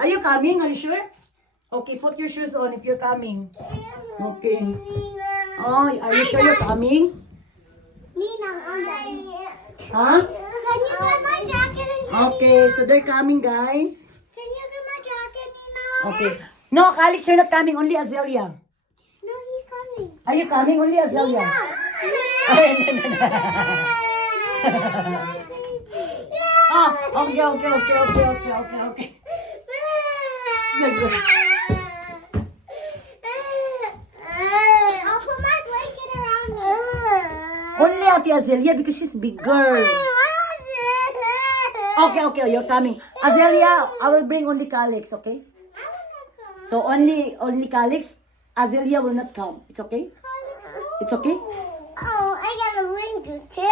Are you coming? Are you sure? Okay, put your shoes on if you're coming. Okay. Oh, are you sure you're coming? Nina, Huh? can you get my jacket and Okay, so they're coming, guys. can you get my jacket, Nina? Okay. No, Alex, you're not coming. Only Azalea. No, he's coming. Are you coming? Only Azalea. Ah, okay. I'll put my blanket around you. Only Ate Azalea because she's bigger. Okay, you're coming. Azalea, I will bring only Calix, okay? So only Calix, Azalea will not come. It's okay? It's okay? Oh, I gotta bring you too.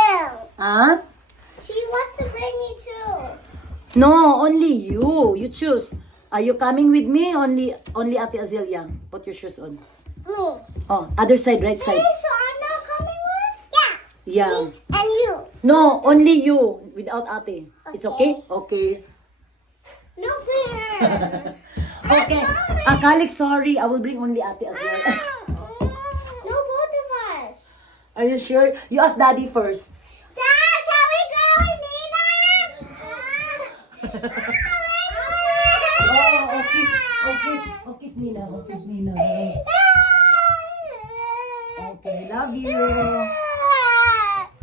Huh? She wants to bring me too. No, only you. You choose. Are you coming with me? Only Ate Azalea. Put your shoes on. Me. Oh, other side, right Hey, side. so I'm not coming with? Yeah. Yeah. Me and you. No, only you without Ate. It's okay? Okay. No fair. Okay. Calix, sorry. I will bring only Ate as well. No, both of us. Are you sure? You ask Daddy first. Dad, can we go with Nina? Oh, okay, Nina. Okay, love you.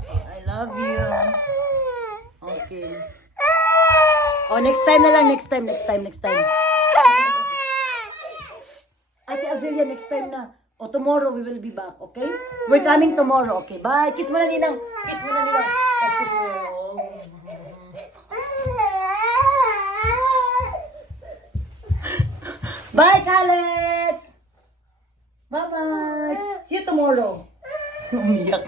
I love you. Okay. Oh, next time na lang. Next time. Ate Azalea, next time na. O, tomorrow we will be back, okay? We're coming tomorrow, okay? Bye. Kiss mo na, Ninang. Kiss mo na, Ninang. Oh, kiss mo. Bye, Calix! Bye-bye! See you tomorrow. Umiyak.